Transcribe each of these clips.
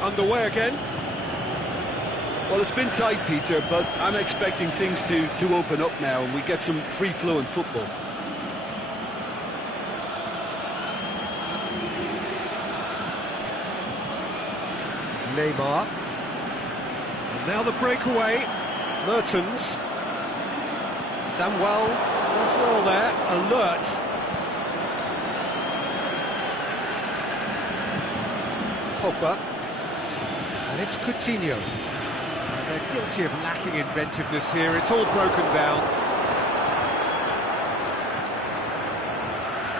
underway again. Well, it's been tight, Peter, but I'm expecting things to open up now and we get some free-flowing football. Neymar. And now the breakaway. Mertens. Samuel does well there. Alert. Pogba. And it's Coutinho. They're guilty of lacking inventiveness here. It's all broken down.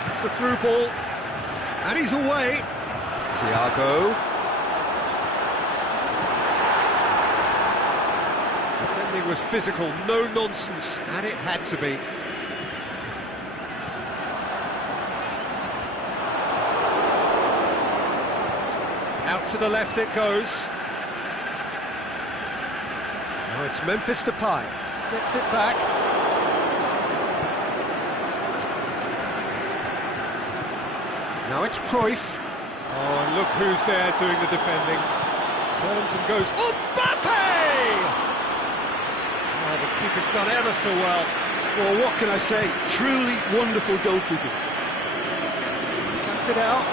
It's the through ball. And he's away. Thiago. Defending was physical, no nonsense, and it had to be. Out to the left it goes. Now it's Memphis Depay. Gets it back. Now it's Cruyff. Oh, and look who's there doing the defending. Turns and goes. Mbappe! Oh, the keeper's done ever so well. Well, what can I say? Truly wonderful goalkeeping. Cuts it out.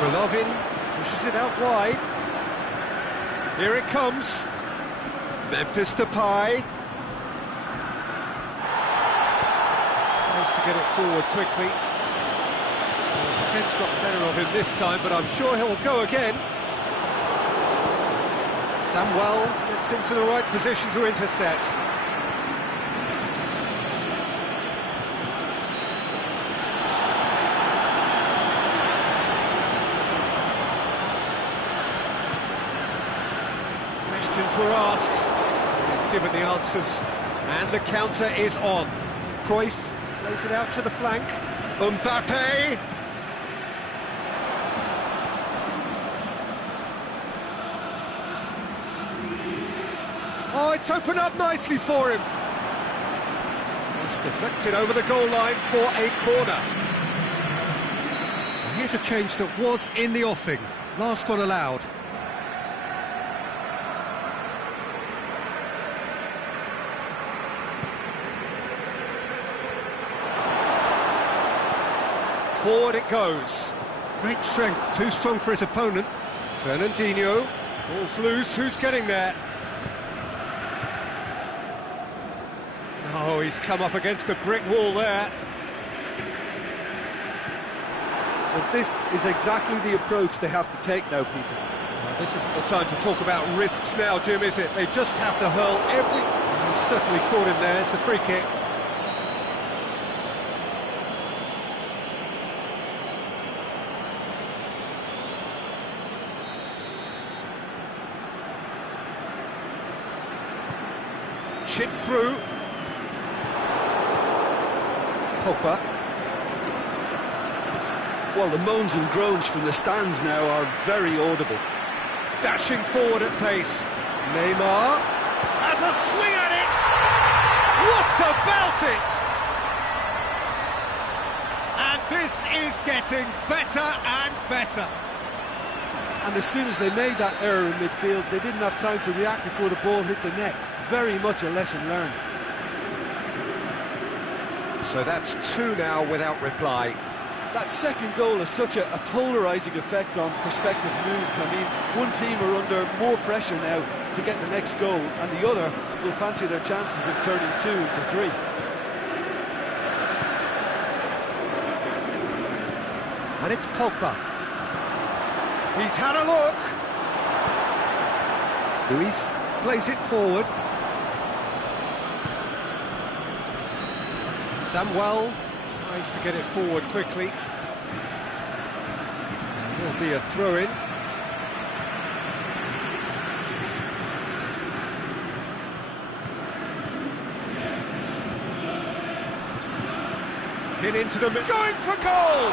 Golovin pushes it out wide. Here it comes. Memphis Depay. Tries to get it forward quickly. Well, the defence got the better of him this time, but I'm sure he'll go again. Samuel gets into the right position to intercept. Questions were asked. He's given the answers. And the counter is on. Cruyff plays it out to the flank. Mbappe! Oh, it's opened up nicely for him. Just deflected over the goal line for a corner. And here's a change that was in the offing. Last one allowed. Forward it goes. Great strength, too strong for his opponent. Fernandinho. Ball's loose, who's getting there? Oh, he's come up against a brick wall there. Well, this is exactly the approach they have to take now, Peter. Well, this isn't the time to talk about risks now, Jim, is it? They just have to hurl every... He's certainly caught him there, it's a free kick. Chip through. Pogba. Well, the moans and groans from the stands now are very audible. Dashing forward at pace. Neymar has a swing at it. What about it? And this is getting better and better. And as soon as they made that error in midfield, they didn't have time to react before the ball hit the net. Very much a lesson learned. So that's two now without reply. That second goal has such a polarising effect on prospective moods. I mean, one team are under more pressure now to get the next goal, and the other will fancy their chances of turning 2 into 3. And it's Pogba. He's had a look. Luis plays it forward. Samuel tries to get it forward quickly. Will be a throw-in. Hit into the middle, going for goal!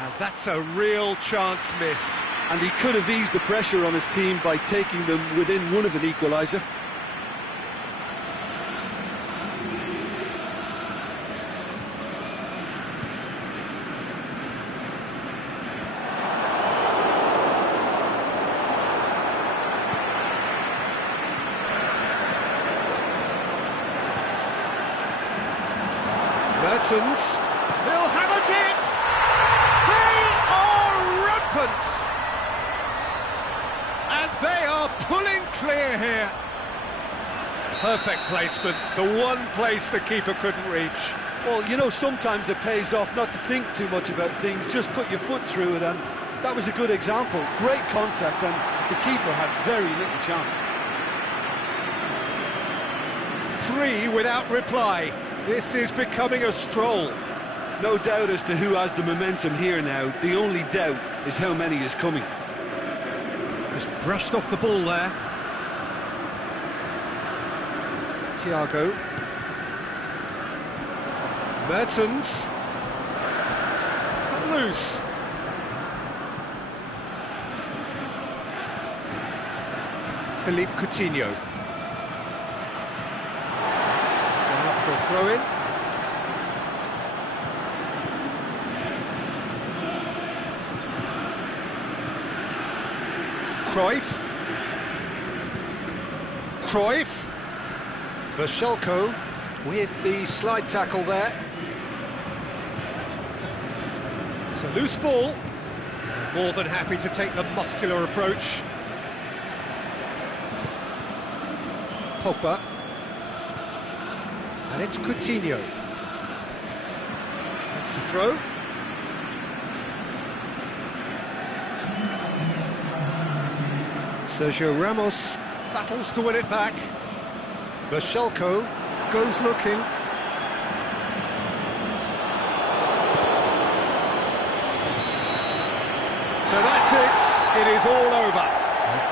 And that's a real chance missed. And he could have eased the pressure on his team by taking them within one of an equaliser. Mertens, he'll have a dip! They are rampant! And they are pulling clear here. Perfect placement, the one place the keeper couldn't reach. Well, you know, sometimes it pays off not to think too much about things, just put your foot through it, and that was a good example. Great contact, and the keeper had very little chance. 3 without reply. This is becoming a stroll. No doubt as to who has the momentum here now. The only doubt is how many is coming. Just brushed off the ball there. Thiago. Mertens. It's come loose. Philippe Coutinho. He's gone up for a throw-in. Cruyff. Bashelko with the slide tackle there. It's a loose ball. More than happy to take the muscular approach. Pogba. And it's Coutinho. That's the throw. Sergio Ramos battles to win it back. Bashelko goes looking. So that's it. It is all over.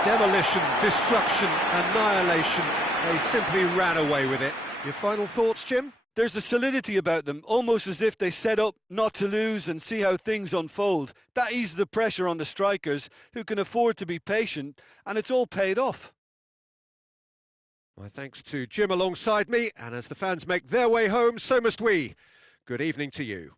Demolition, destruction, annihilation. They simply ran away with it. Your final thoughts, Jim? There's a solidity about them, almost as if they set up not to lose and see how things unfold. That eases the pressure on the strikers, who can afford to be patient, and it's all paid off. My thanks to Jim alongside me, and as the fans make their way home, so must we. Good evening to you.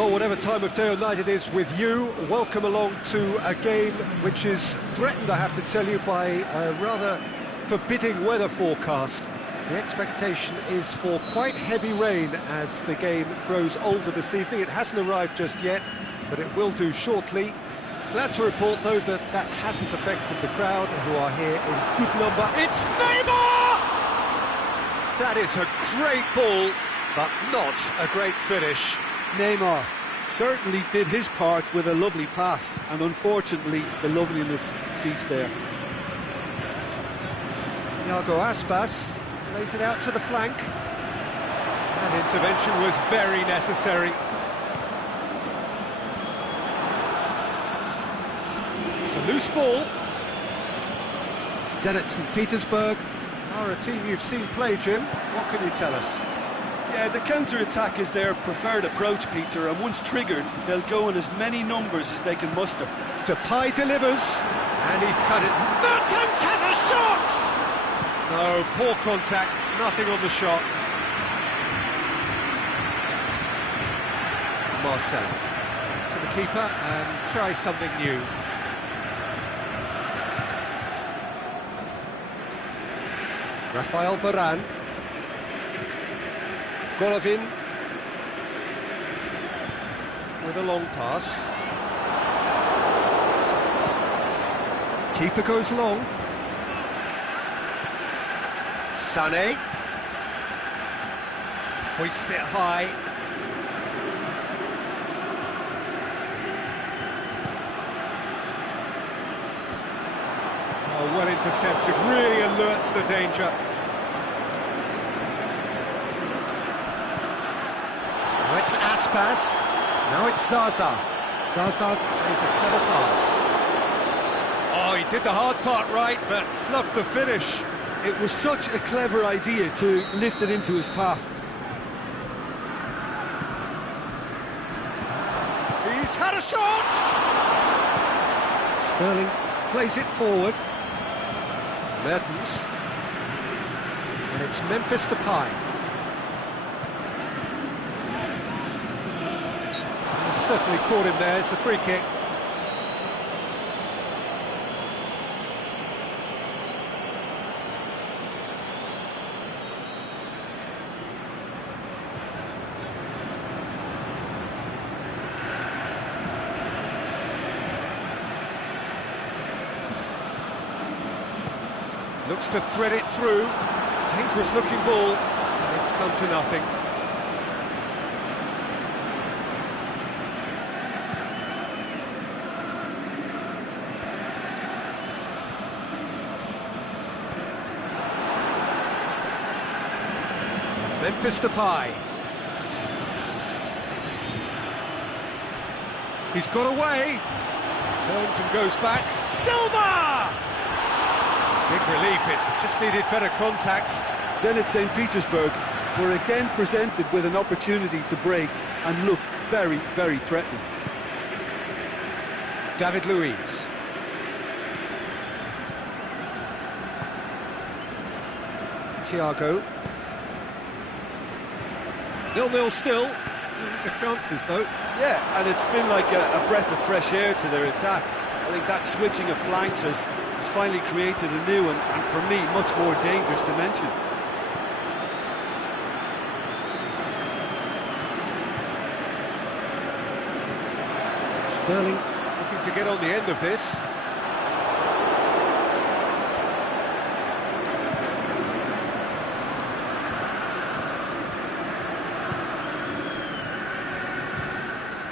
Well, whatever time of day or night it is with you, welcome along to a game which is threatened, I have to tell you, by a rather forbidding weather forecast. The expectation is for quite heavy rain as the game grows older this evening. It hasn't arrived just yet, but it will do shortly. Glad to report, though, that that hasn't affected the crowd, who are here in good number. It's Neymar! That is a great ball, but not a great finish. Neymar certainly did his part with a lovely pass, and unfortunately the loveliness ceased there. Iago Aspas plays it out to the flank. That intervention was very necessary. It's a loose ball. Zenit St. Petersburg are a team you've seen play, Jim. What can you tell us? Yeah, the counter-attack is their preferred approach, Peter, and once triggered, they'll go in as many numbers as they can muster. Depay delivers, and he's cut it. Mertens has a shot! No, poor contact, nothing on the shot. Marcelo to the keeper and try something new. Rafael Varane. Golovin with a long pass. Keeper goes long. Sané hoists it high. Oh, well intercepted, really alert to the danger. Now it's Aspas, now it's Zaza. Zaza plays a clever pass. Oh, he did the hard part right, but fluffed the finish. It was such a clever idea to lift it into his path. He's had a shot! Sterling plays it forward. Mertens. And it's Memphis Depay. Certainly caught him there, it's a free kick. Looks to thread it through. Dangerous looking ball. And it's come to nothing. Memphis Depay. He's got away. Turns and goes back. Silva! Big relief, it just needed better contact. Zenit St. Petersburg were again presented with an opportunity to break and look very, very threatening. David Luiz. Thiago. 0-0 still. The chances, though. Yeah, and it's been like a breath of fresh air to their attack. I think that switching of flanks has finally created a new and for me, much more dangerous dimension. Sterling looking to get on the end of this.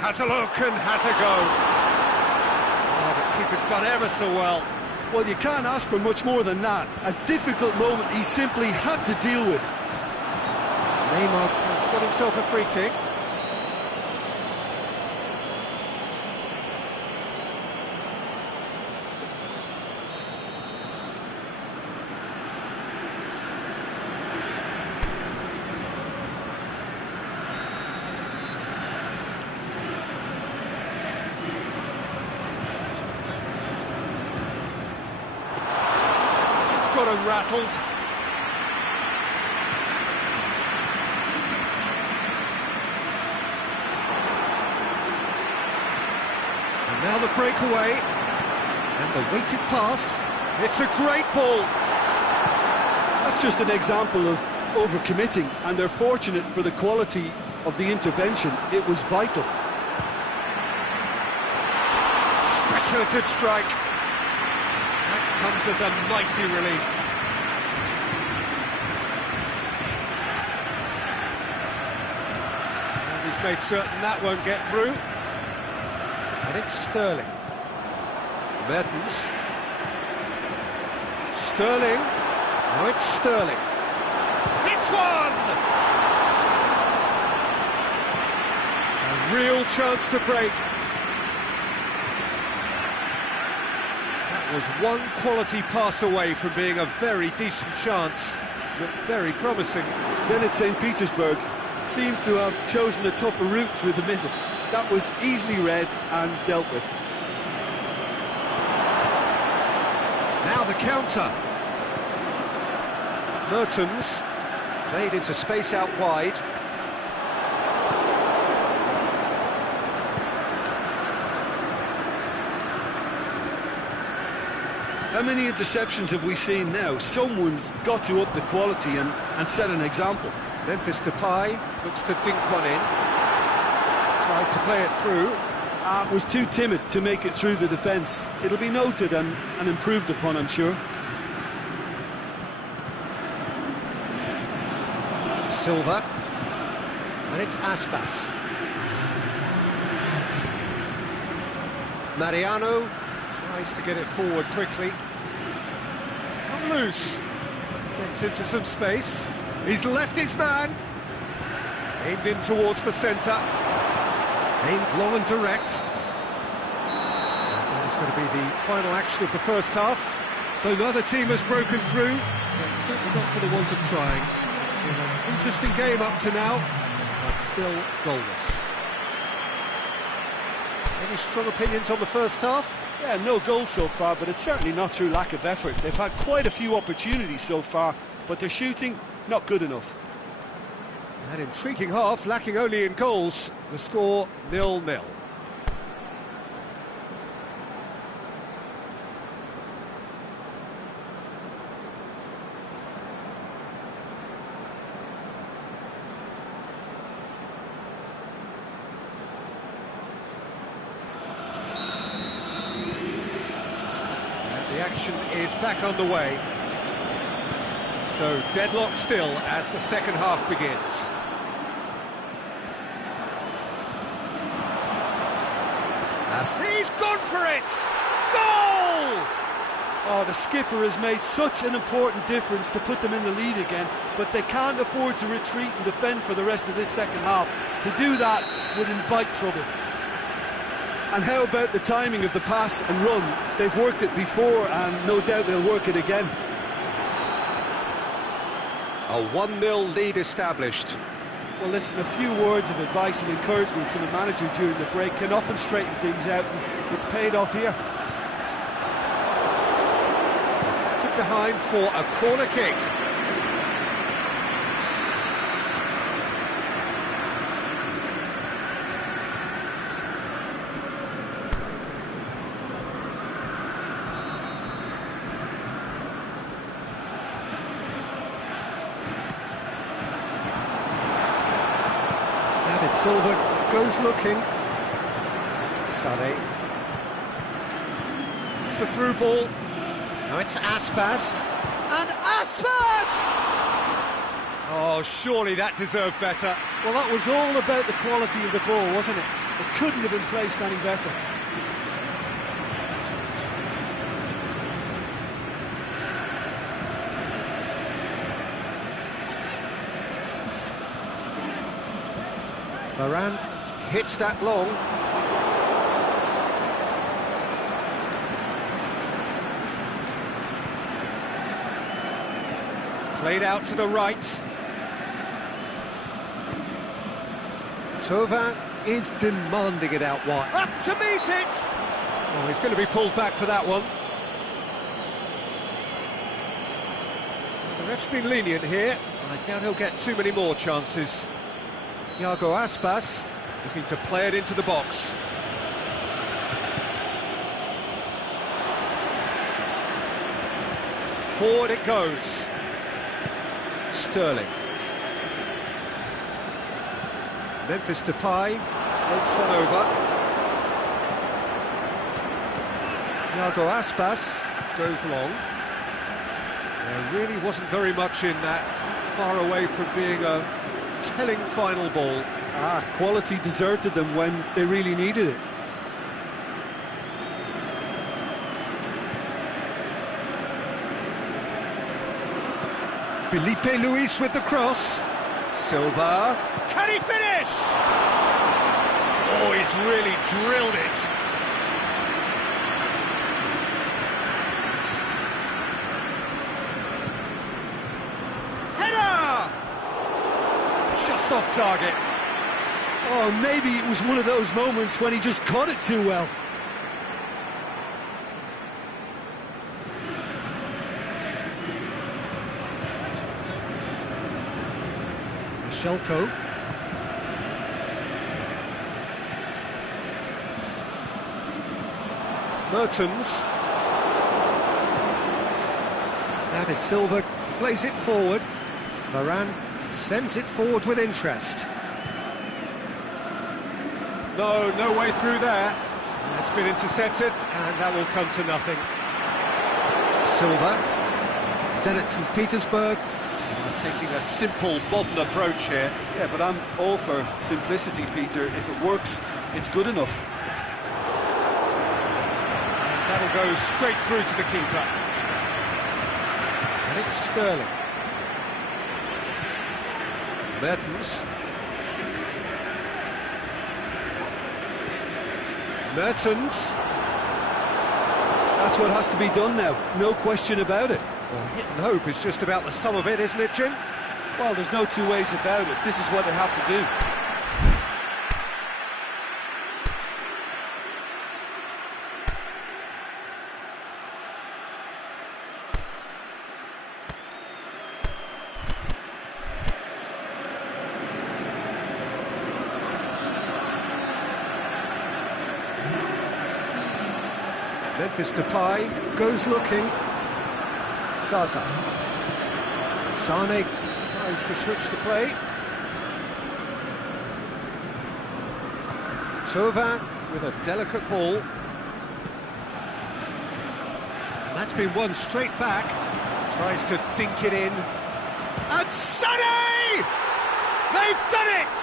Has a look and has a go. Oh, the keeper's done ever so well. Well, you can't ask for much more than that. A difficult moment he simply had to deal with. Neymar has got himself a free kick. Got him rattled. Now the breakaway, and the weighted pass. It's a great ball. That's just an example of overcommitting, and they're fortunate for the quality of the intervention. It was vital. Speculative strike. That comes as a mighty relief. And he's made certain that won't get through. And it's Sterling. Mertens. Sterling. Now it's Sterling. It's one! A real chance to break. That was one quality pass away from being a very decent chance. Looked very promising. Zenit St. Petersburg seemed to have chosen a tougher route through the middle. That was easily read and dealt with. Now the counter. Mertens played into space out wide. How many interceptions have we seen now? Someone's got to up the quality and set an example. Memphis Depay looks to dink one in. Tried to play it through. Was too timid to make it through the defence. It'll be noted and improved upon, I'm sure. Silva, and it's Aspas. Mariano tries to get it forward quickly. It's come loose. Gets into some space. He's left his man. Aimed in towards the centre. Aimed long and direct. And that is going to be the final action of the first half. So neither team has broken through. That's certainly not for the want of trying. Been an interesting game up to now, but still goalless. Any strong opinions on the first half? Yeah, no goals so far, but it's certainly not through lack of effort. They've had quite a few opportunities so far, but their shooting, not good enough. An intriguing half, lacking only in goals. The score 0-0. The action is back on the way. So deadlock still as the second half begins. He's gone for it! Goal! Oh, the skipper has made such an important difference to put them in the lead again, but they can't afford to retreat and defend for the rest of this second half. To do that would invite trouble. And how about the timing of the pass and run? They've worked it before and no doubt they'll work it again. A 1-0 lead established. Well, listen, a few words of advice and encouragement from the manager during the break can often straighten things out, and it's paid off here. Deflected behind for a corner kick. Silva goes looking. Sané. It's the through ball. Now it's Aspas. And Aspas! Oh, surely that deserved better. Well, that was all about the quality of the ball, wasn't it? It couldn't have been placed any better. Varane hits that long. Played out to the right. Thauvin is demanding it out wide. Up to meet it! Oh, he's going to be pulled back for that one. The ref's been lenient here. I doubt he'll get too many more chances. Iago Aspas looking to play it into the box. Forward it goes. Sterling. Memphis Depay floats one over. Iago Aspas goes long. There really wasn't very much in that, far away from being a telling final ball. Quality deserted them when they really needed it. Felipe Luis with the cross. Silva. Can he finish? Oh, he's really drilled it. Header! Just off target. Oh, maybe it was one of those moments when he just caught it too well. Shelko. Mertens. David Silva plays it forward. Varane sends it forward with interest. No way through there. That's been intercepted, and that will come to nothing. Silva. Zenit St. Petersburg. Taking a simple, modern approach here. Yeah, but I'm all for simplicity, Peter. If it works, it's good enough. And that'll go straight through to the keeper. And it's Sterling. Mertens. Mertens. That's what has to be done now, no question about it. Well, hit and hope is just about the sum of it, isn't it, Jim? Well, there's no two ways about it. This is what they have to do. Memphis Depay goes looking. Zaza. Sane tries to switch the play. Thauvin with a delicate ball. And that's been won straight back. Tries to dink it in. And Sane! They've done it!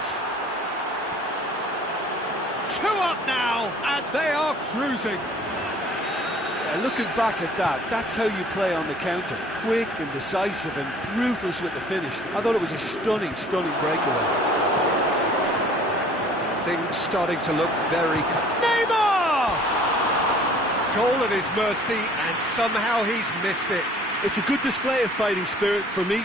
2 up now, and they are cruising. Looking back at that, that's how you play on the counter. Quick and decisive and ruthless with the finish. I thought it was a stunning, stunning breakaway. Things starting to look very... Neymar! Goal at his mercy, and somehow he's missed it. It's a good display of fighting spirit for me.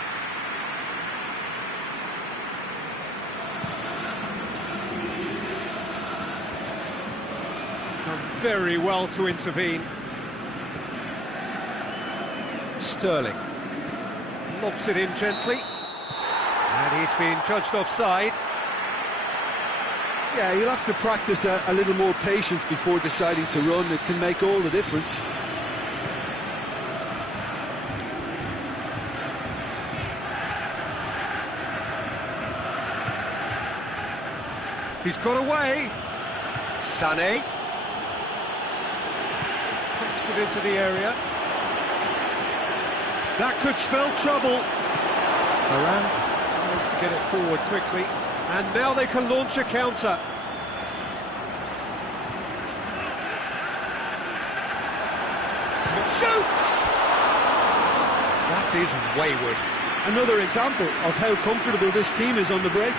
Done very well to intervene. Sterling lobs it in gently, and he's been judged offside. Yeah, you'll have to practice a little more patience before deciding to run. It can make all the difference. He's got away. Sané pumps it into the area. That could spell trouble. Varane tries to get it forward quickly, and now they can launch a counter. It shoots! That is wayward. Another example of how comfortable this team is on the break.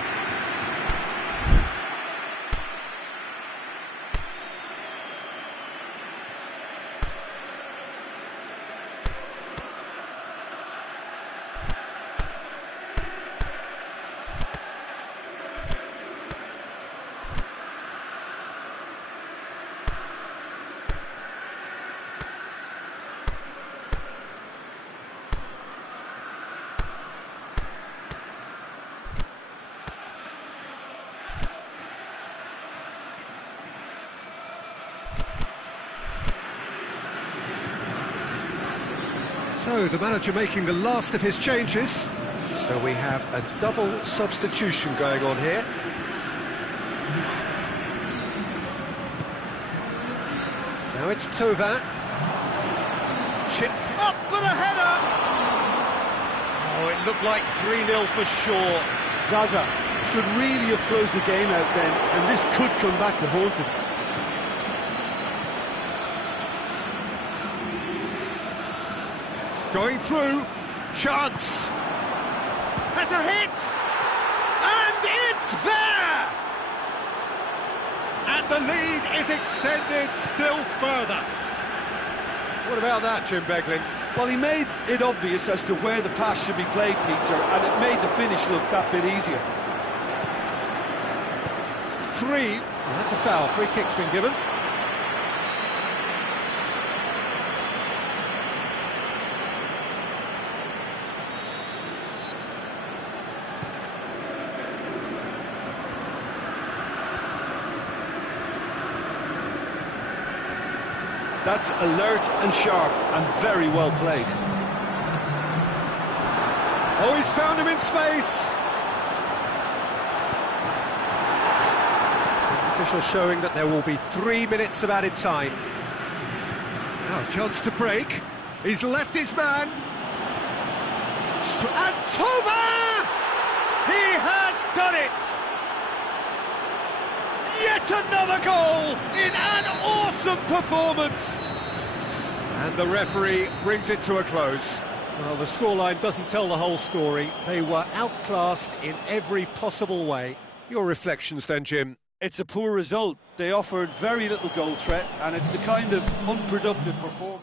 So the manager making the last of his changes. So we have a double substitution going on here. Now it's Tova. Chips up for the header! Oh, it looked like 3-0 for sure. Zaza should really have closed the game out then, and this could come back to haunt him. Going through, chance! Has a hit! And it's there! And the lead is extended still further. What about that, Jim Beglin? Well, he made it obvious as to where the pass should be played, Peter, and it made the finish look that bit easier. 3. Oh, that's a foul. Free kick's been given. That's alert and sharp and very well played. Oh, he's found him in space. The official showing that there will be 3 minutes of added time. Now, chance to break. He's left his man. And Tova! He has done it! Yet another goal in an awesome performance! And the referee brings it to a close. Well, the scoreline doesn't tell the whole story. They were outclassed in every possible way. Your reflections then, Jim? It's a poor result. They offered very little goal threat, and it's the kind of unproductive performance.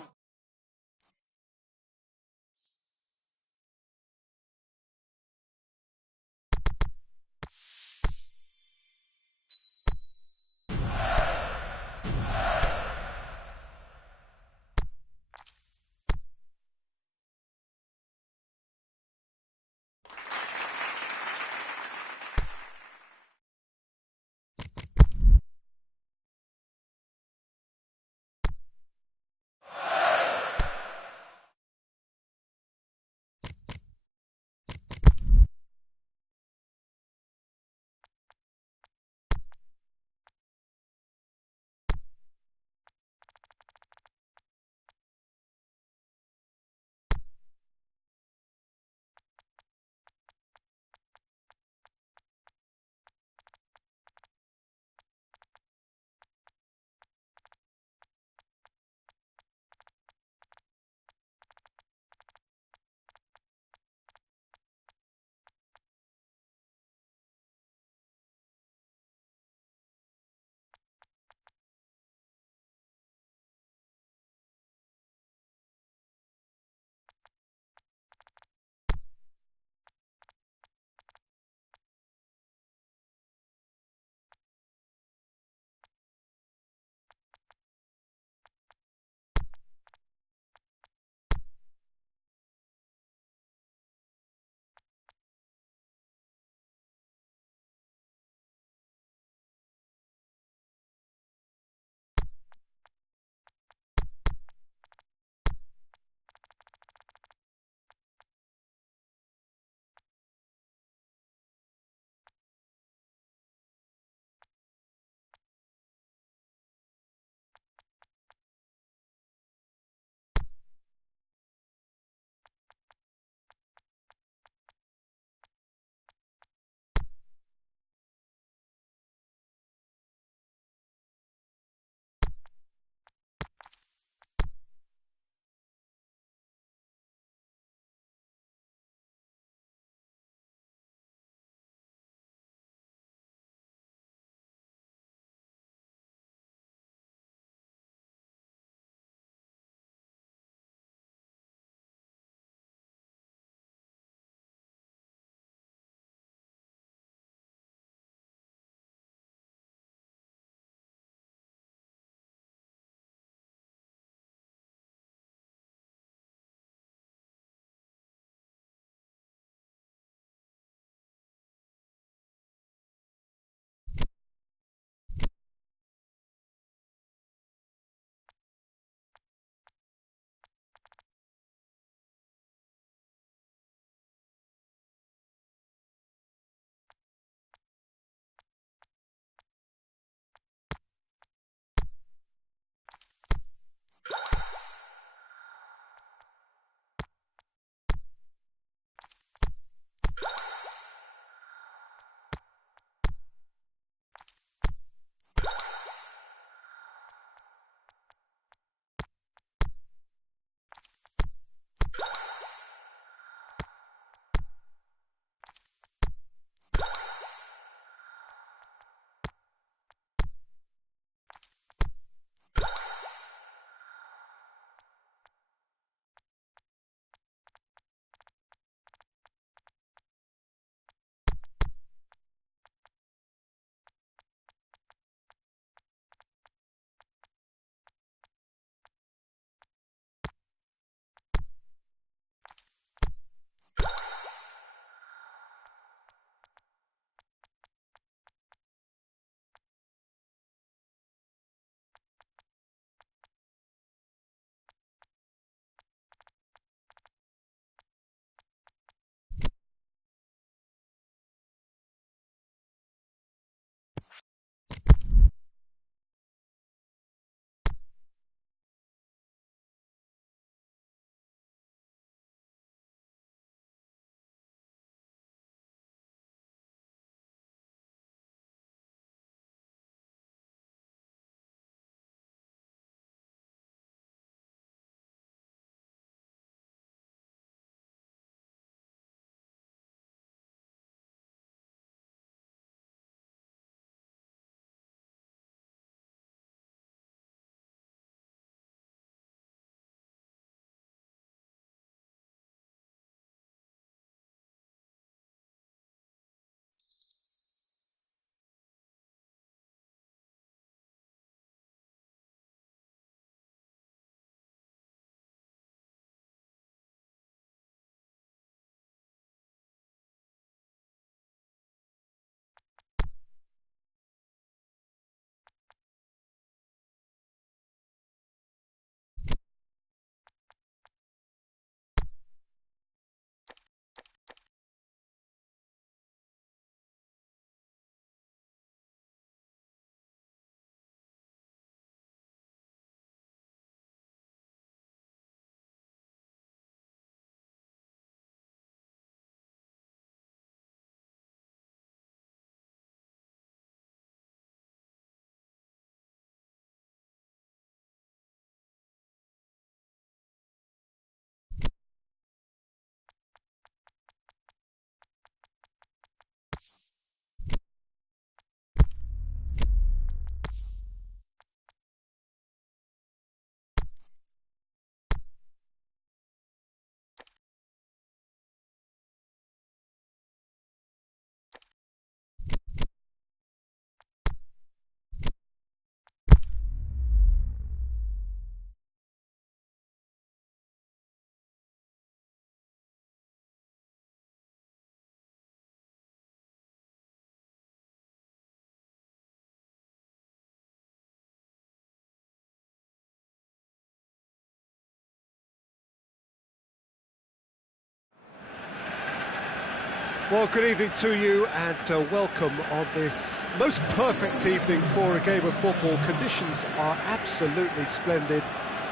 Well, good evening to you and welcome on this most perfect evening for a game of football. Conditions are absolutely splendid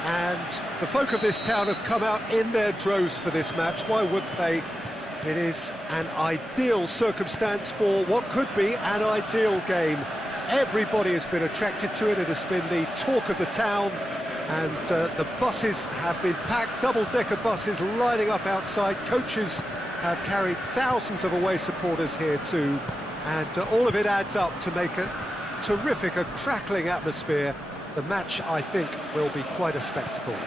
and the folk of this town have come out in their droves for this match. Why wouldn't they? It is an ideal circumstance for what could be an ideal game. Everybody has been attracted to it. It has been the talk of the town and the buses have been packed, double-decker buses lining up outside. Coaches have carried thousands of away supporters here too, and all of it adds up to make a terrific, a crackling atmosphere. The match, I think, will be quite a spectacle.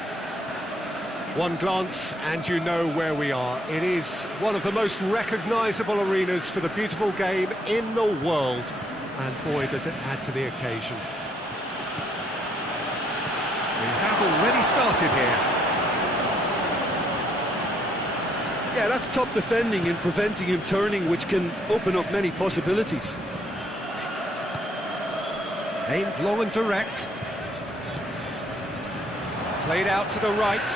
One glance and you know where we are. It is one of the most recognisable arenas for the beautiful game in the world, and boy does it add to the occasion. We have already started here. Yeah, that's top defending and preventing him turning, which can open up many possibilities. Aimed long and direct. Played out to the right.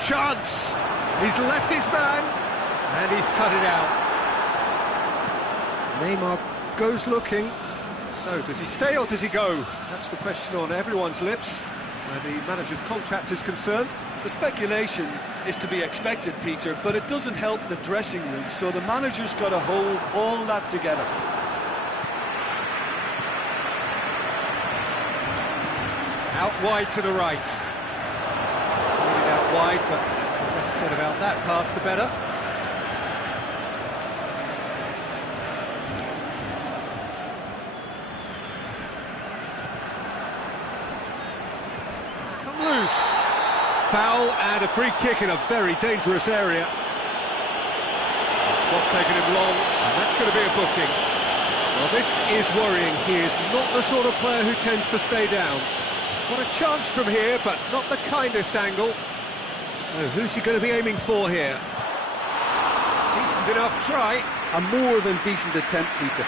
Chance! He's left his man, and he's cut it out. Neymar goes looking. So, does he stay or does he go? That's the question on everyone's lips, where the manager's contract is concerned. The speculation is to be expected, Peter, but it doesn't help the dressing room, so the manager's got to hold all that together. Out wide to the right. Pointed out wide, but the less said about that pass, the better. It's come loose. Foul and a free kick in a very dangerous area. It's not taken him long, and that's going to be a booking. Well, this is worrying. He is not the sort of player who tends to stay down. He's got a chance from here, but not the kindest angle. So who's he going to be aiming for here? Decent enough try. A more than decent attempt, Peter.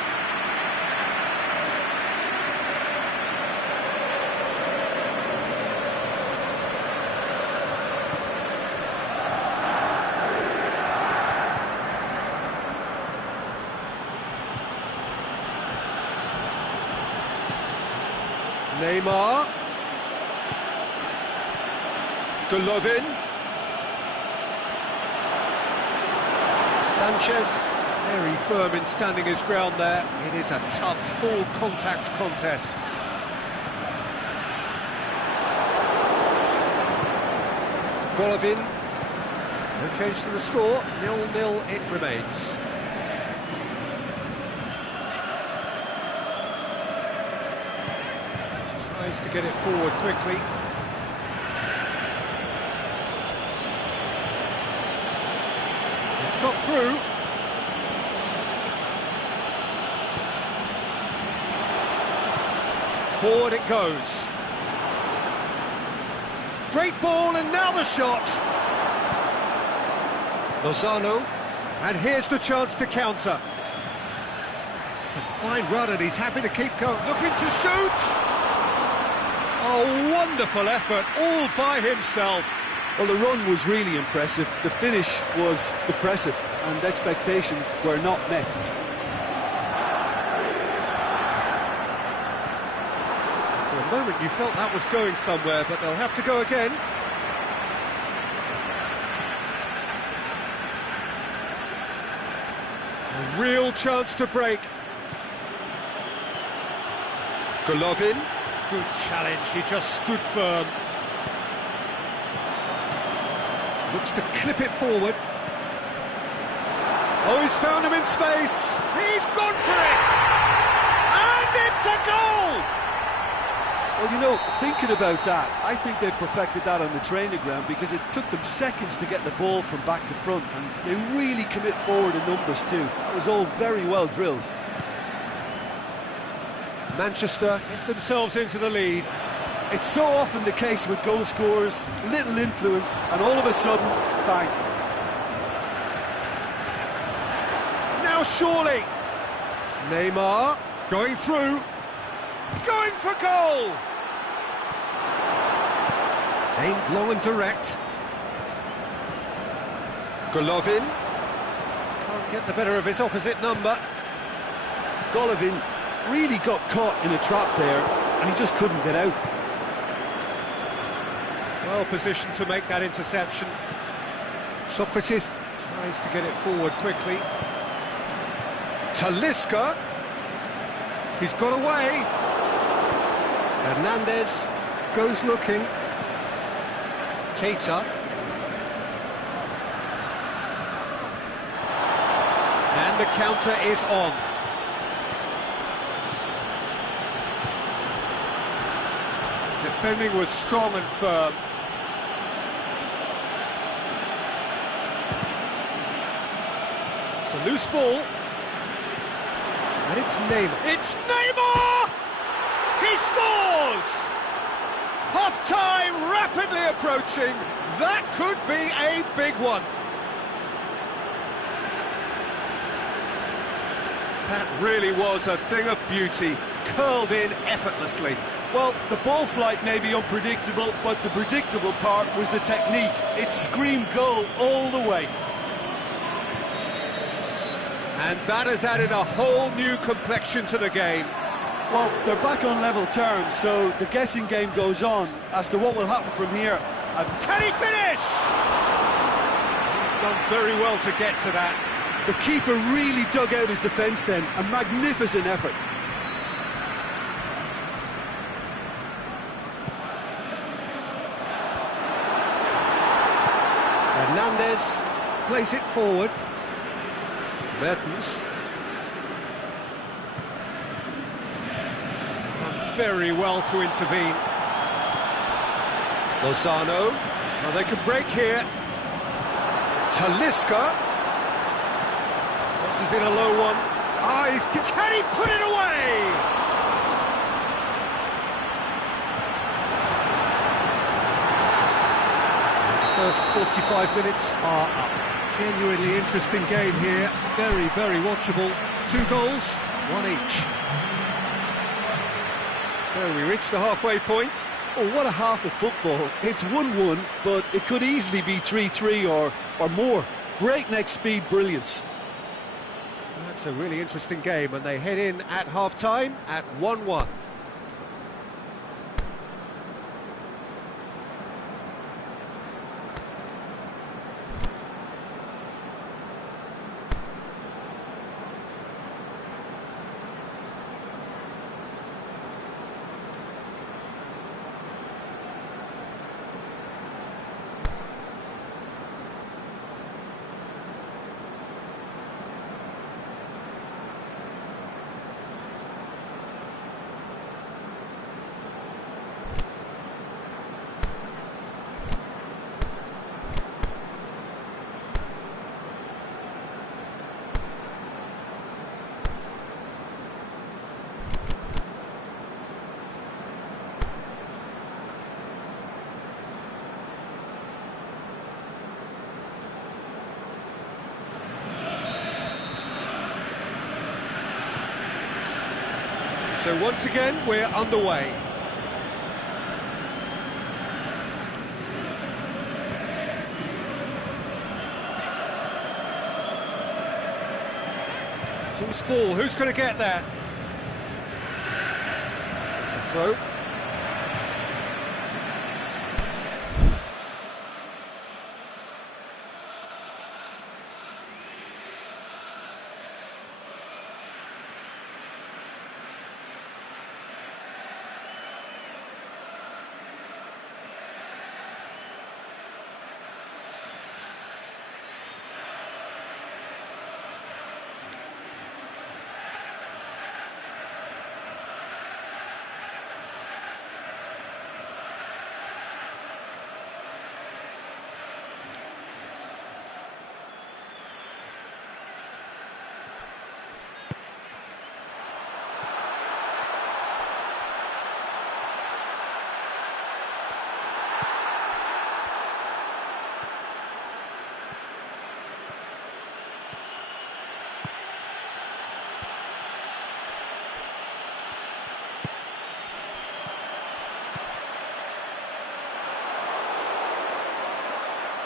Neymar. Golovin. Sanchez, very firm in standing his ground there. It is a tough, full contact contest. Golovin. No change to the score. 0-0 it remains. Tries to get it forward quickly. It's got through. Forward it goes. Great ball, and now the shot. Lozano, and here's the chance to counter. It's a fine run, and he's happy to keep going. Looking to shoot. Oh, wonderful effort, all by himself. Well, the run was really impressive. The finish was depressive, and expectations were not met. For a moment you felt that was going somewhere, but they'll have to go again. A real chance to break. Golovin. Good challenge, he just stood firm. Looks to clip it forward. Oh, he's found him in space. He's gone for it! And it's a goal! Well, you know, thinking about that, I think they've perfected that on the training ground, because it took them seconds to get the ball from back to front, and they really commit forward in numbers too. That was all very well drilled. Manchester get themselves into the lead. It's so often the case with goal scorers, little influence, and all of a sudden, bang. Now surely. Neymar going through. Going for goal. Aimed long and direct. Golovin. Can't get the better of his opposite number. Golovin really got caught in a trap there, and he just couldn't get out. Well positioned to make that interception. Socrates tries to get it forward quickly. Talisca. He's got away. Hernandez goes looking. Keita. And the counter is on. Defending was strong and firm. It's a loose ball. And it's Neymar. It's Neymar! He scores! Half-time rapidly approaching. That could be a big one. That really was a thing of beauty, curled in effortlessly. Well, the ball flight may be unpredictable, but the predictable part was the technique. It screamed goal all the way. And that has added a whole new complexion to the game. Well, they're back on level terms, so the guessing game goes on as to what will happen from here. And can he finish? He's done very well to get to that. The keeper really dug out his defence then, a magnificent effort. Hernandez plays it forward. Mertens. Done very well to intervene. Lozano. Now they can break here. Talisca. Crosses in a low one. Can he put it away? First 45 minutes are up. Genuinely interesting game here. Very, very watchable. 2 goals, 1 each. So we reach the halfway point. Oh, what a half of football. It's 1-1, but it could easily be 3-3 or more. Breakneck speed brilliance. That's a really interesting game, and they head in at half-time at 1-1. So once again, we're underway. Loose ball, who's going to get there? It's a throw.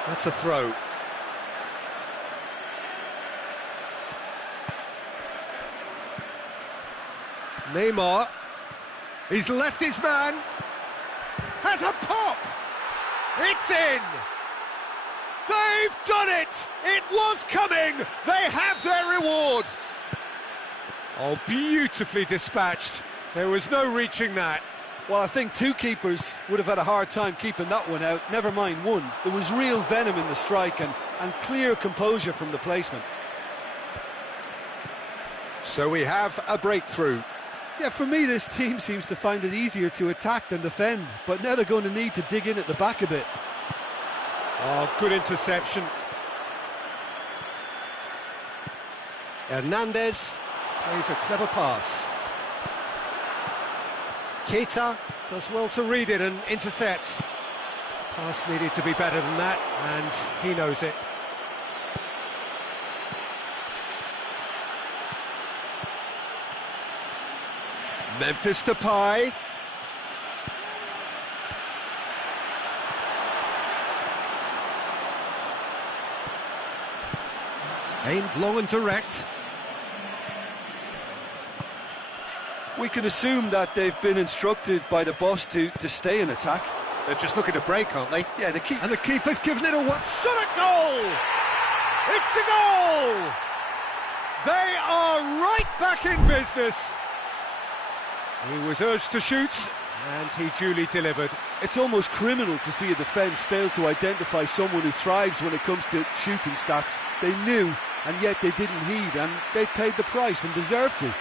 That's a throw. Neymar. He's left his man. Has a pop. It's in. They've done it. It was coming. They have their reward. Oh, beautifully dispatched. There was no reaching that. Well, I think two keepers would have had a hard time keeping that one out, never mind one. There was real venom in the strike and clear composure from the placement. So we have a breakthrough. Yeah, for me, this team seems to find it easier to attack than defend, but now they're going to need to dig in at the back a bit. Oh, good interception. Hernandez plays a clever pass. Keita does well to read it and intercepts. Pass needed to be better than that, and he knows it. Memphis Depay. Aimed long and direct. We can assume that they've been instructed by the boss to stay in attack. They're just looking to break, aren't they? Yeah, and the keeper's given it away. Shot a goal! It's a goal! They are right back in business. He was urged to shoot, and he duly delivered. It's almost criminal to see a defence fail to identify someone who thrives when it comes to shooting stats. They knew, and yet they didn't heed, and they've paid the price and deserve to.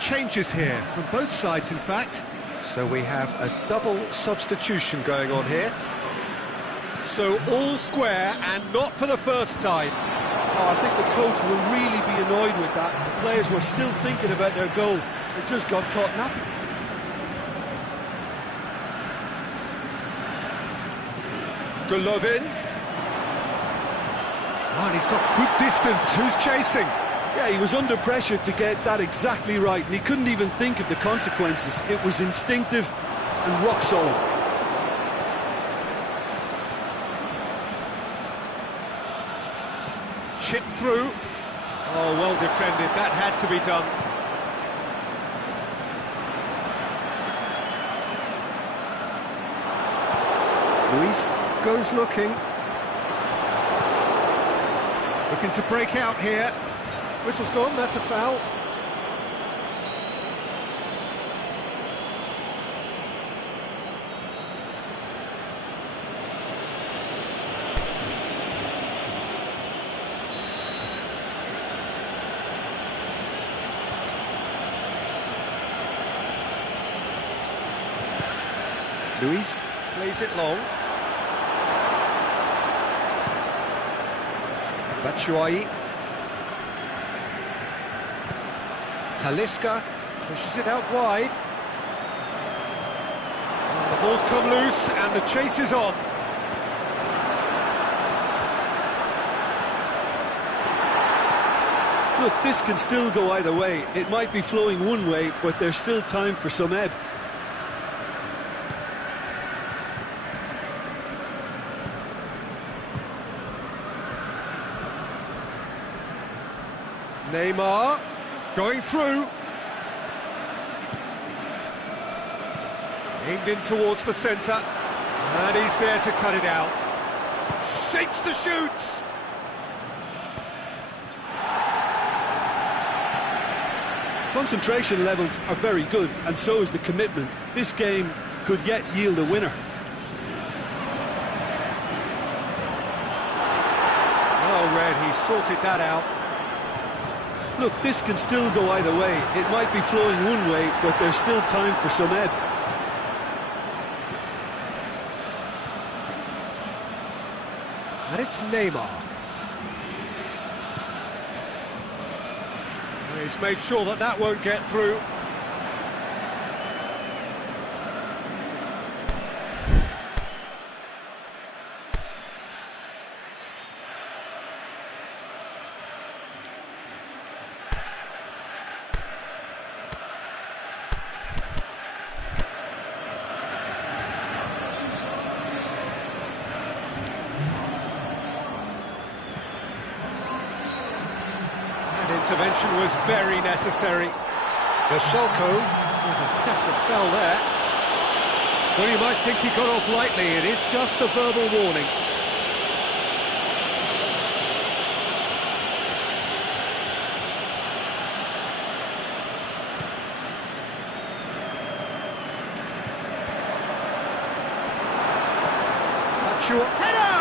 Changes here from both sides, in fact. So we have a double substitution going on here. So all square, and not for the first time. Oh, I think the coach will really be annoyed with that. The players were still thinking about their goal. They just got caught napping. Golovin. Oh, and he's got good distance. Who's chasing? Yeah, he was under pressure to get that exactly right, and he couldn't even think of the consequences. It was instinctive and rock solid. Chip through. Oh, well defended. That had to be done. Luis goes looking. Looking to break out here. Whistle's gone, that's a foul. Luis plays it long. Batshuayi. Talisca pushes it out wide. The ball's come loose and the chase is on. Look, this can still go either way. It might be flowing one way, but there's still time for some ebb. Neymar going through. Aimed in towards the centre. And he's there to cut it out. Shapes the shoots. Concentration levels are very good, and so is the commitment. This game could yet yield a winner. Well read, he sorted that out. Look, this can still go either way. It might be flowing one way, but there's still time for some ebb. And it's Neymar. He's made sure that that won't get through. Intervention was very necessary. The Schalke with a definite foul there. Well, you might think he got off lightly. It is just a verbal warning. Header!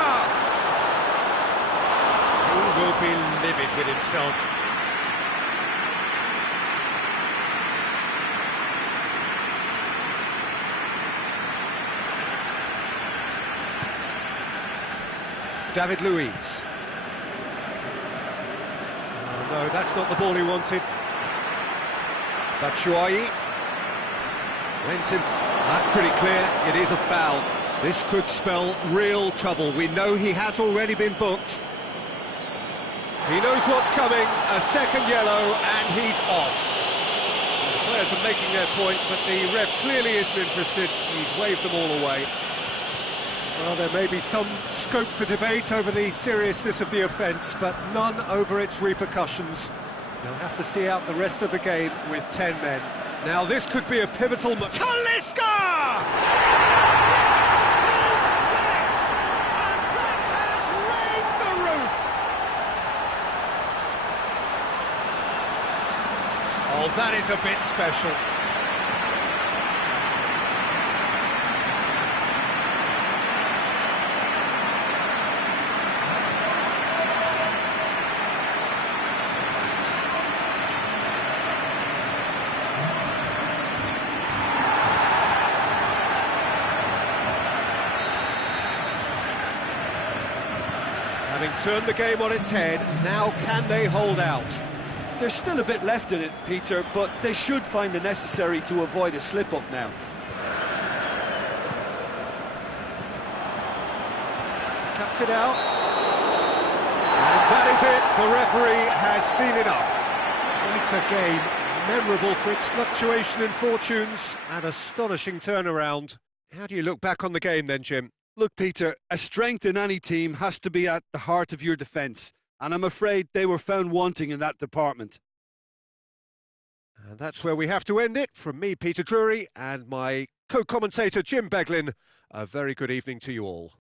He will be livid with himself. David Luiz. Oh, no, that's not the ball he wanted. Batshuayi went in. That's pretty clear. It is a foul. This could spell real trouble. We know he has already been booked. He knows what's coming. A second yellow, and he's off. The players are making their point, but the ref clearly isn't interested. He's waved them all away. Well, there may be some scope for debate over the seriousness of the offence, but none over its repercussions. They'll have to see out the rest of the game with 10 men. Now, this could be a pivotal... Talisca! Oh, that is a bit special. Having turned the game on its head, now can they hold out? There's still a bit left in it, Peter, but they should find the necessary to avoid a slip-up now. Cuts it out. And that is it. The referee has seen enough. Quite a game, memorable for its fluctuation in fortunes and astonishing turnaround. How do you look back on the game then, Jim? Look, Peter, a strength in any team has to be at the heart of your defence, and I'm afraid they were found wanting in that department. And that's where we have to end it. From me, Peter Drury, and my co-commentator, Jim Beglin, a very good evening to you all.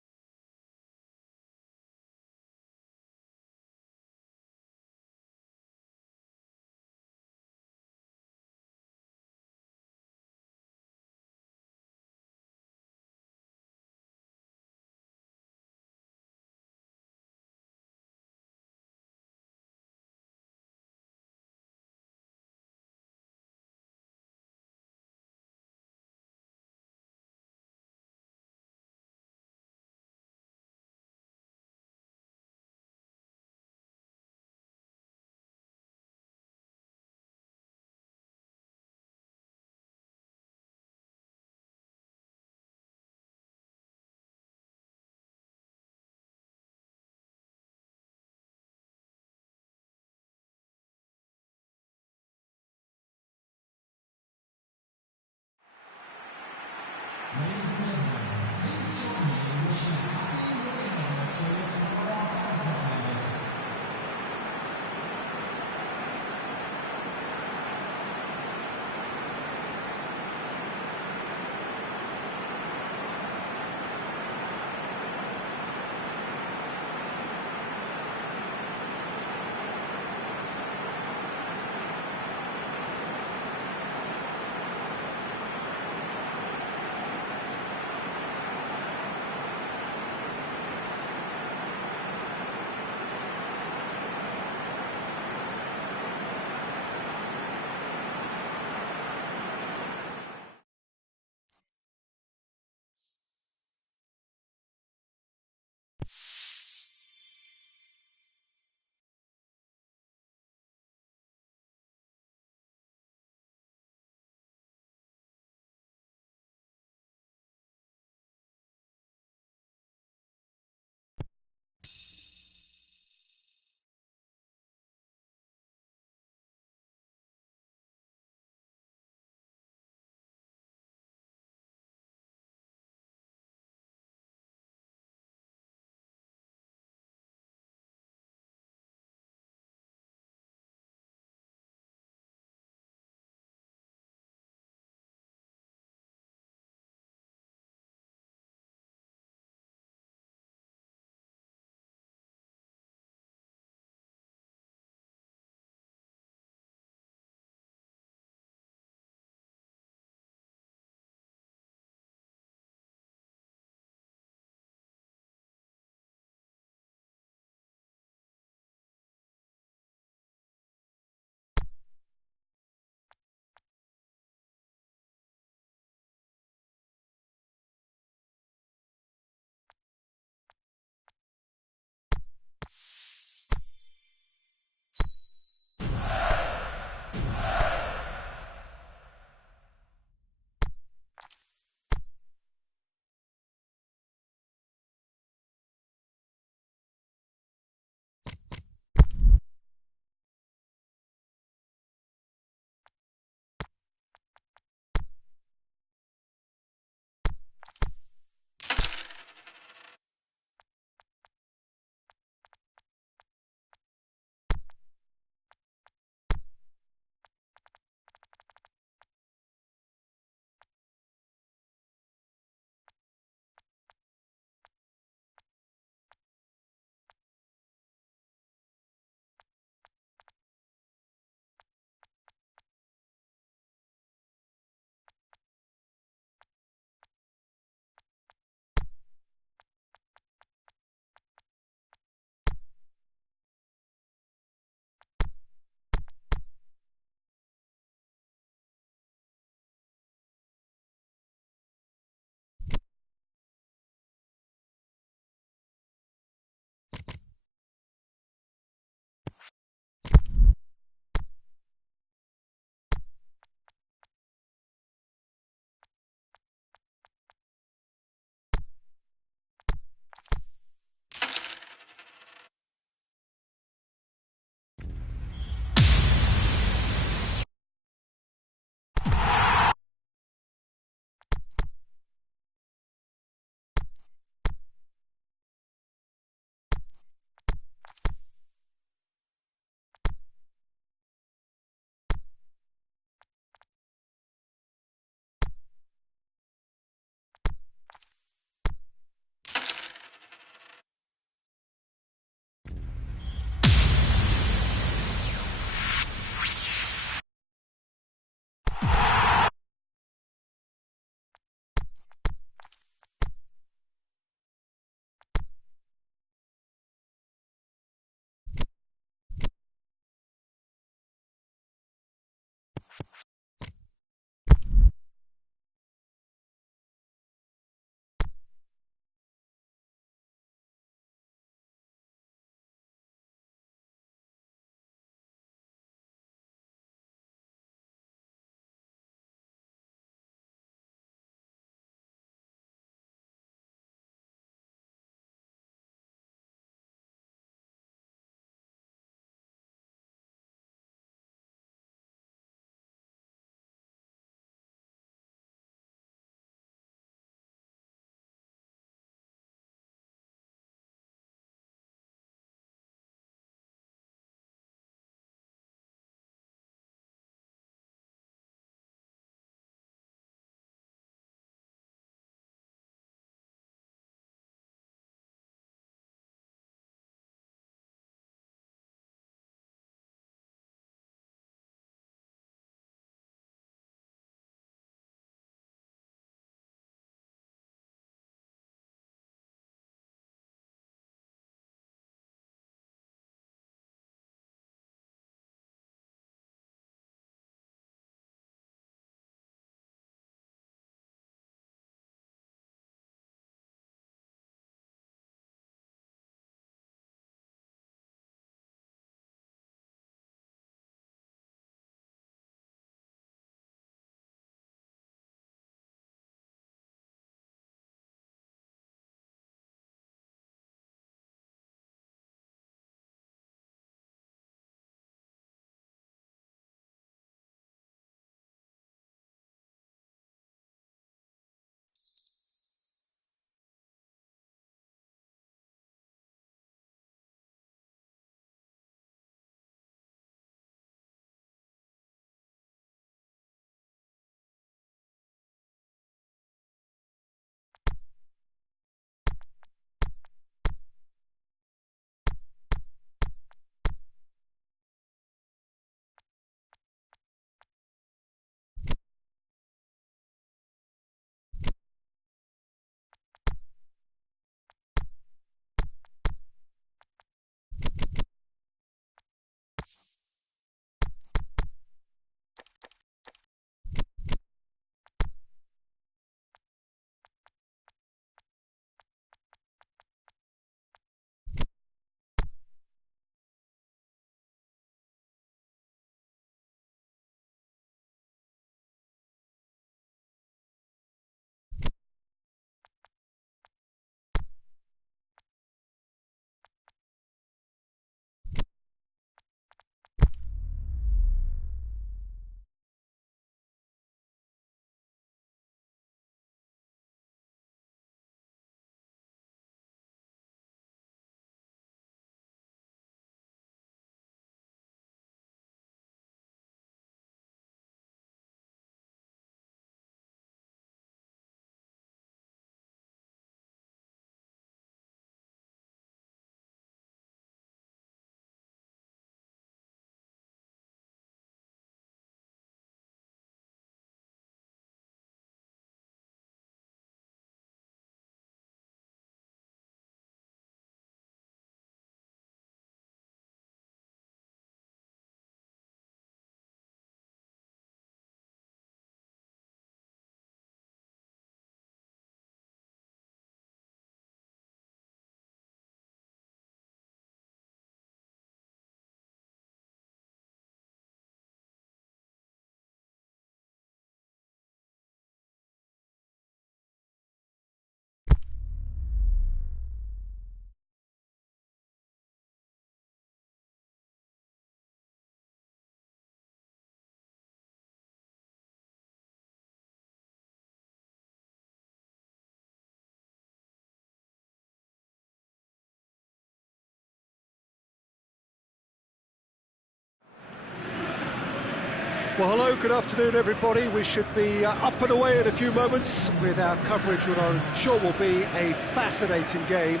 Well, hello, good afternoon, everybody. We should be up and away in a few moments with our coverage, what I'm sure will be a fascinating game.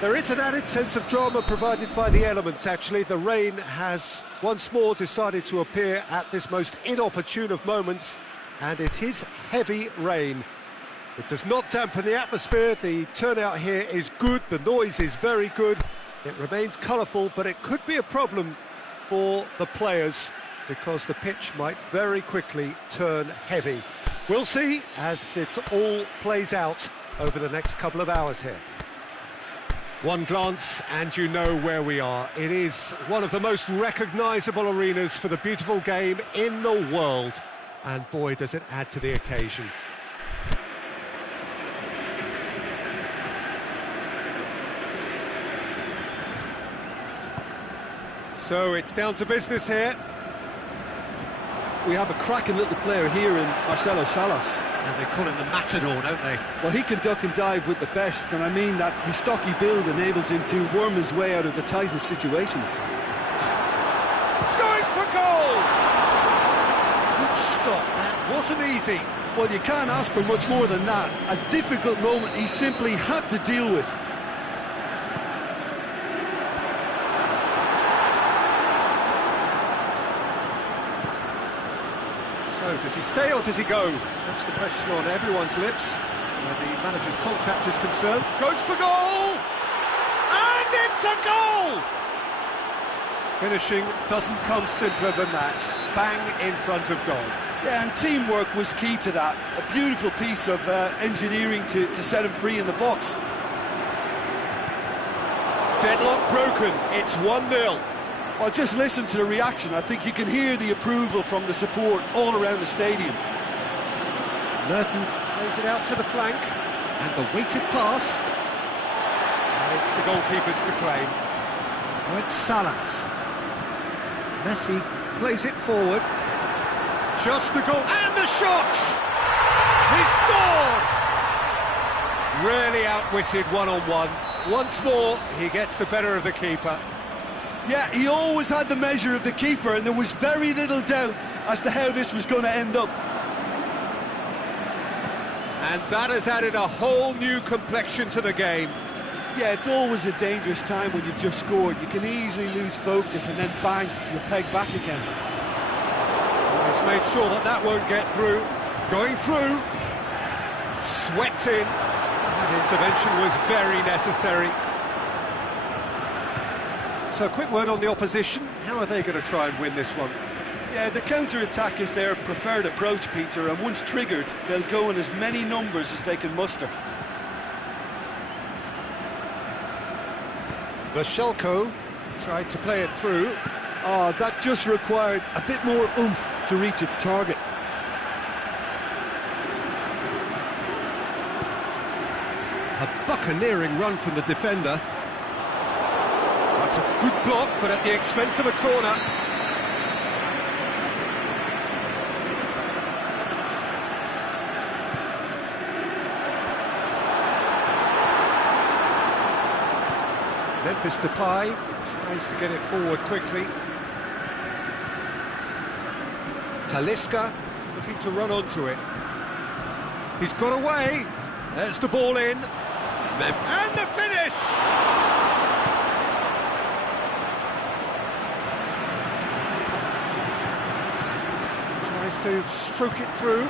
There is an added sense of drama provided by the elements, actually. The rain has once more decided to appear at this most inopportune of moments, and it is heavy rain. It does not dampen the atmosphere. The turnout here is good, the noise is very good. It remains colourful, but it could be a problem for the players, because the pitch might very quickly turn heavy. We'll see as it all plays out over the next couple of hours here. One glance and you know where we are. It is one of the most recognisable arenas for the beautiful game in the world. And boy, does it add to the occasion. So it's down to business here. We have a cracking little player here in Marcelo Salas. And they call him the Matador, don't they? Well, he can duck and dive with the best, and I mean that his stocky build enables him to worm his way out of the tightest situations. Going for goal! Good stop, that wasn't easy. Well, you can't ask for much more than that. A difficult moment he simply had to deal with. So, does he stay or does he go? That's the question on everyone's lips, where the manager's contract is concerned. Goes for goal! And it's a goal! Finishing doesn't come simpler than that. Bang in front of goal. Yeah, and teamwork was key to that. A beautiful piece of engineering to set him free in the box. Deadlock broken, it's 1-0. Well, just listen to the reaction. I think you can hear the approval from the support all around the stadium. Mertens plays it out to the flank, and the weighted pass. And it's the goalkeeper's to claim. Now it's Salas. Messi plays it forward. Just the goal, and the shot! He scored! Really outwitted one-on-one. Once more, he gets the better of the keeper. Yeah, he always had the measure of the keeper, and there was very little doubt as to how this was going to end up. And that has added a whole new complexion to the game. Yeah, it's always a dangerous time when you've just scored. You can easily lose focus, and then bang, you're pegged back again. He's made sure that that won't get through. Going through. Swept in. That intervention was very necessary. So a quick word on the opposition. How are they going to try and win this one? Yeah, the counter-attack is their preferred approach, Peter, and once triggered, they'll go in as many numbers as they can muster. Vashelko tried to play it through. Oh, that just required a bit more oomph to reach its target. A buccaneering run from the defender. That's a good block, but at the expense of a corner. Memphis Depay tries to get it forward quickly. Talisca looking to run onto it. He's got away. There's the ball in. And the finish! Tries to stroke it through.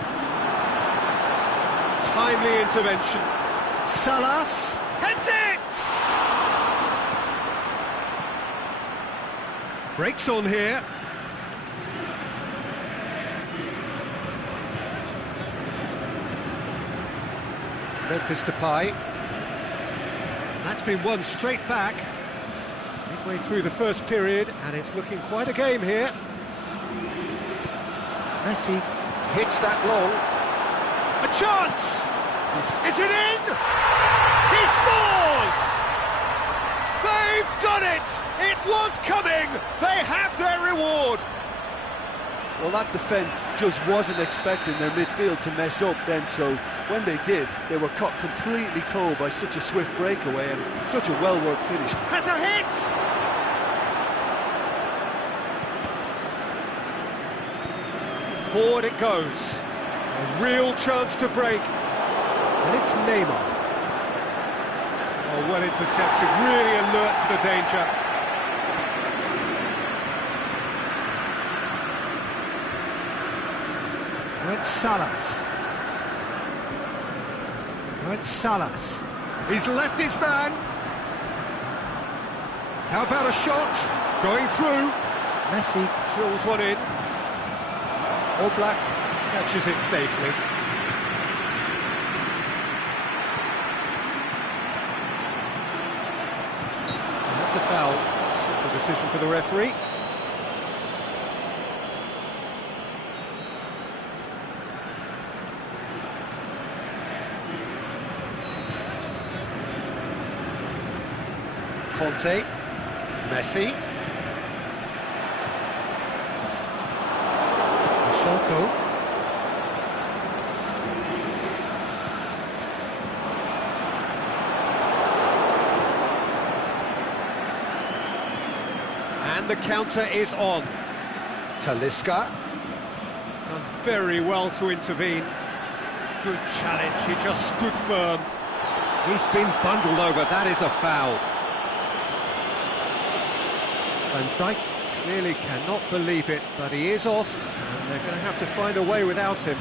Timely intervention. Salas heads it! Breaks on here. Memphis Depay. That's been won straight back. Midway through the first period, and it's looking quite a game here. Messi hits that long. A chance! Is it in? He scores! They've done it! It was coming! They have their reward! Well, that defence just wasn't expecting their midfield to mess up then, so when they did, they were caught completely cold by such a swift breakaway and such a well-worked finish. Has a hit! Forward it goes. A real chance to break. And it's Neymar. Oh, well intercepted, really alert to the danger. It's Salas. It's Salas. He's left his man. How about a shot? Going through. Messi drills one in. All Black catches it safely. And that's a foul. Simple decision for the referee. Conte, Messi, Schalke, and the counter is on. Talisca, done very well to intervene. Good challenge, he just stood firm. He's been bundled over, that is a foul. Van Dijk clearly cannot believe it, but he is off, and they're going to have to find a way without him.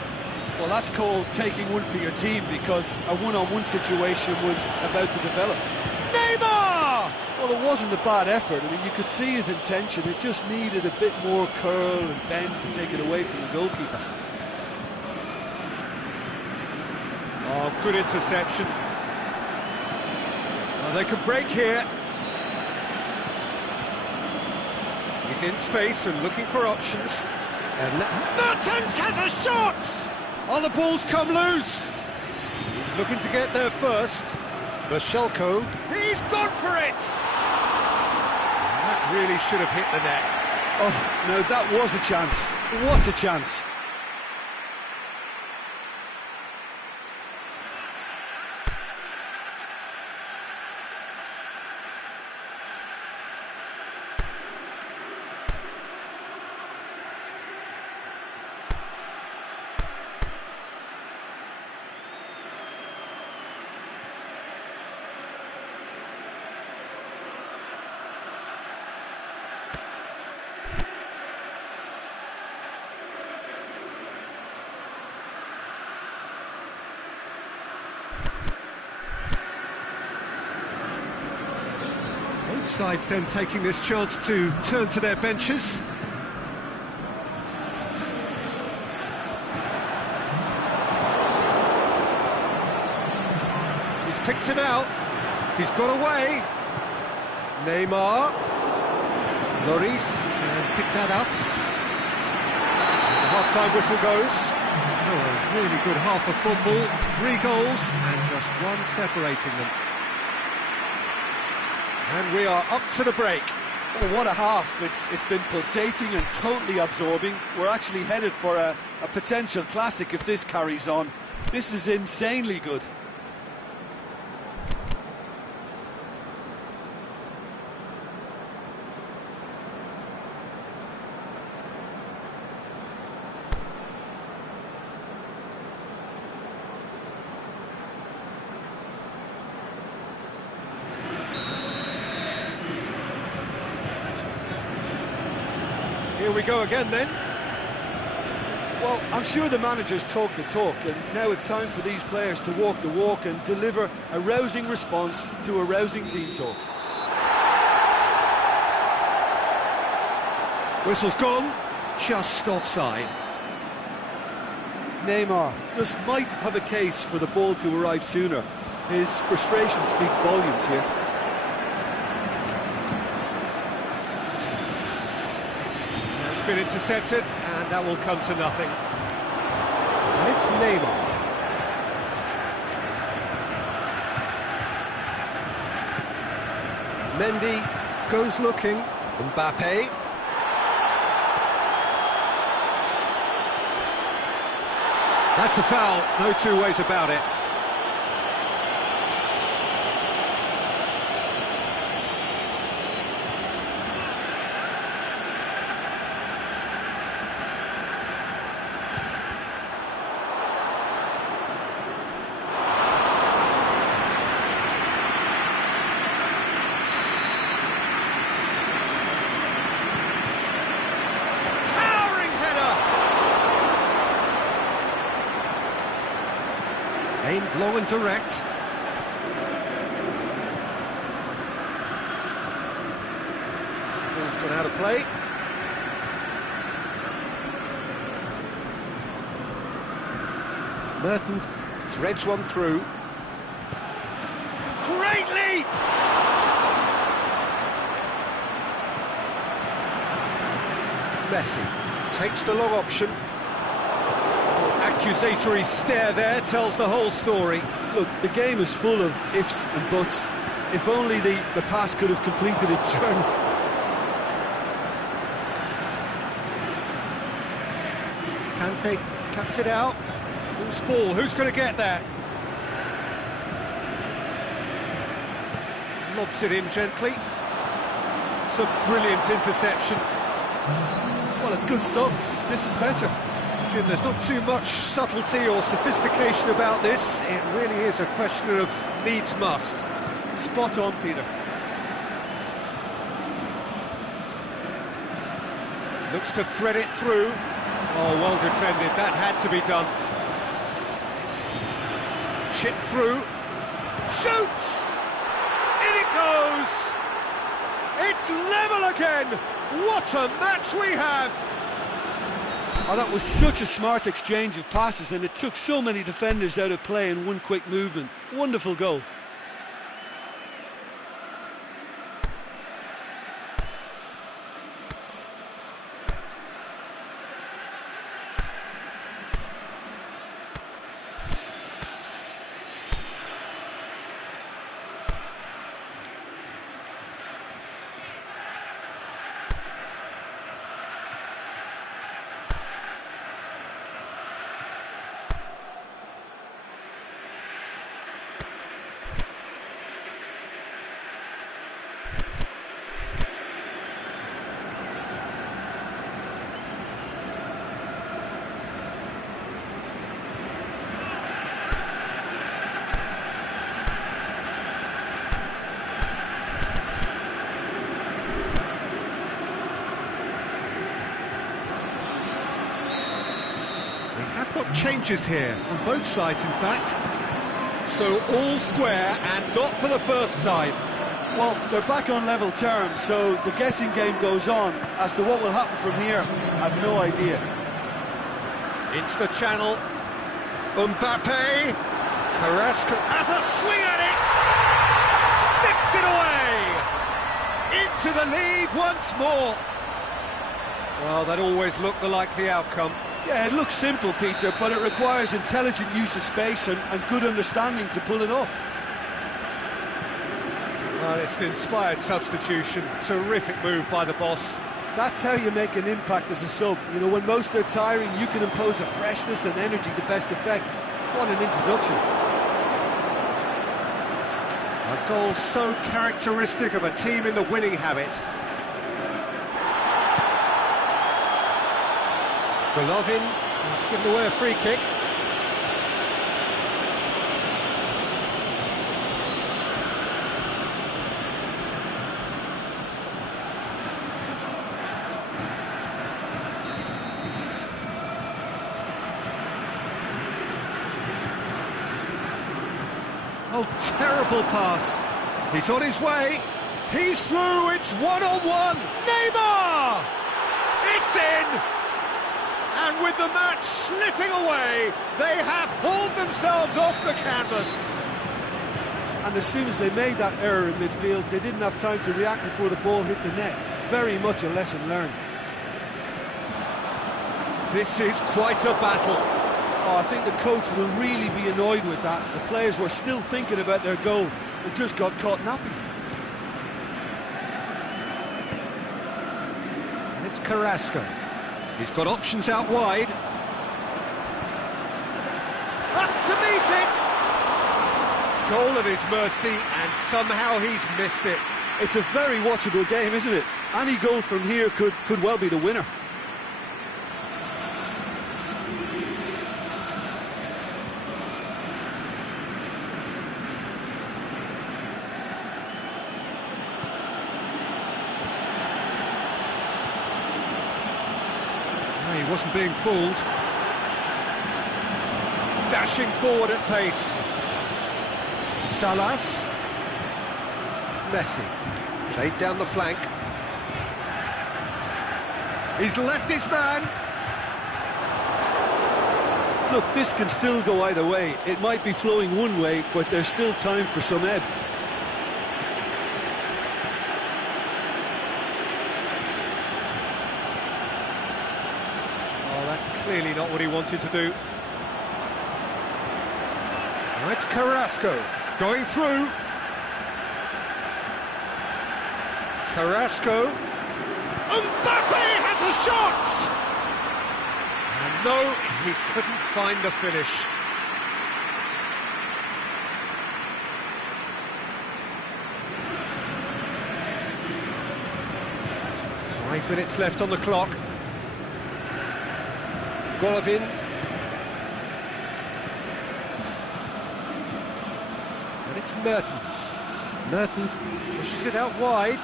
Well, that's called taking one for your team, because a one-on-one situation was about to develop. Neymar! Well, it wasn't a bad effort. I mean, you could see his intention. It just needed a bit more curl and bend to take it away from the goalkeeper. Oh, good interception. Well, they could break here. He's in space and looking for options. And Mertens has a shot! Oh, the ball's come loose. He's looking to get there first. Schalke, he's gone for it! And that really should have hit the net. Oh, no, that was a chance. What a chance. Both sides then taking this chance to turn to their benches. He's picked him out. He's got away. Neymar. Lloris picked that up. The half-time whistle goes. So a really good half of football. 3 goals and just one separating them. And we are up to the break. Well, what a half. It's been pulsating and totally absorbing. We're actually headed for a potential classic if this carries on. This is insanely good. Here we go again then. Well, I'm sure the managers talk the talk, and now it's time for these players to walk the walk and deliver a rousing response to a rousing team talk. Whistle's gone, just offside. Neymar just might have a case for the ball to arrive sooner. His frustration speaks volumes here. It's been intercepted, and that will come to nothing. And it's Neymar. Mendy goes looking. Mbappe. That's a foul, no two ways about it. Aimed long and direct. Ball's gone out of play. Mertens threads one through. Great leap! Messi takes the long option. Accusatory stare there tells the whole story. Look, the game is full of ifs and buts. If only the pass could have completed its journey. Kante cuts it out. Loose ball, who's going to get that? Lobs it in gently. It's a brilliant interception. Well, it's good stuff. This is better. Jim, there's not too much subtlety or sophistication about this. It really is a question of needs must. Spot on, Peter. Looks to thread it through. Oh, well defended. That had to be done. Chip through. Shoots! In it goes! It's level again! What a match we have! Oh, that was such a smart exchange of passes, and it took so many defenders out of play in one quick movement. Wonderful goal. Got changes here, on both sides in fact. So all square and not for the first time. Well, they're back on level terms, so the guessing game goes on. As to what will happen from here, I have no idea. Into the channel. Mbappe. Carrasco has a swing at it. Sticks it away. Into the lead once more. Well, that always looked the likely outcome. Yeah, it looks simple, Peter, but it requires intelligent use of space and good understanding to pull it off. Well, it's an inspired substitution. Terrific move by the boss. That's how you make an impact as a sub. You know, when most are tiring, you can impose a freshness and energy to best effect. What an introduction. A goal so characteristic of a team in the winning habit. Golovin has given away a free kick. Oh, terrible pass. He's on his way. He's through. It's one-on-one. Neymar! It's in! And with the match slipping away, they have hauled themselves off the canvas. And as soon as they made that error in midfield, they didn't have time to react before the ball hit the net. Very much a lesson learned. This is quite a battle. Oh, I think the coach will really be annoyed with that. The players were still thinking about their goal and just got caught napping. And it's Carrasco. He's got options out wide. Up to meet it! Goal at his mercy, and somehow he's missed it. It's a very watchable game, isn't it? Any goal from here could well be the winner. He wasn't being fooled. dashing forward at pace. Salas. Messi. Played down the flank. He's left his man. Look, this can still go either way. It might be flowing one way, but there's still time for some ebb. Oh, that's clearly not what he wanted to do. Now it's Carrasco going through. Carrasco. Mbappe has a shot! And no, he couldn't find the finish. Five minutes left on the clock. Golovin. And it's Mertens. Mertens pushes it out wide.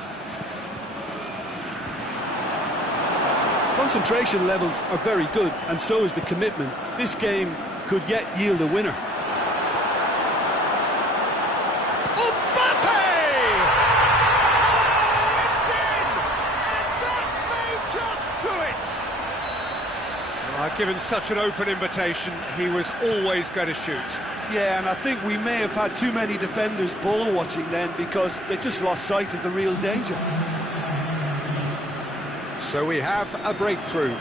Concentration levels are very good, and so is the commitment. This game could yet yield a winner. Mbappe! Oh, it's in! And that may just do it! Given such an open invitation, he was always going to shoot. Yeah, and I think we may have had too many defenders ball watching then, because they just lost sight of the real danger. So we have a breakthrough.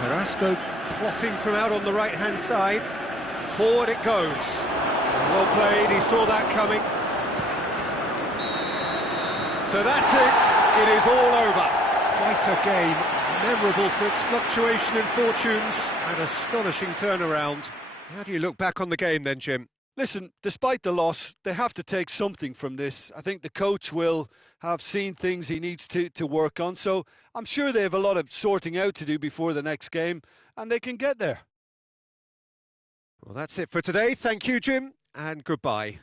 Carrasco plotting from out on the right-hand side. Forward it goes. Well played, he saw that coming. So that's it. It is all over. Quite a game. Memorable for its fluctuation in fortunes and astonishing turnaround. How do you look back on the game then, Jim? Listen, despite the loss, they have to take something from this. I think the coach will have seen things he needs to work on, so I'm sure they have a lot of sorting out to do before the next game, and they can get there. Well, that's it for today. Thank you, Jim, and goodbye.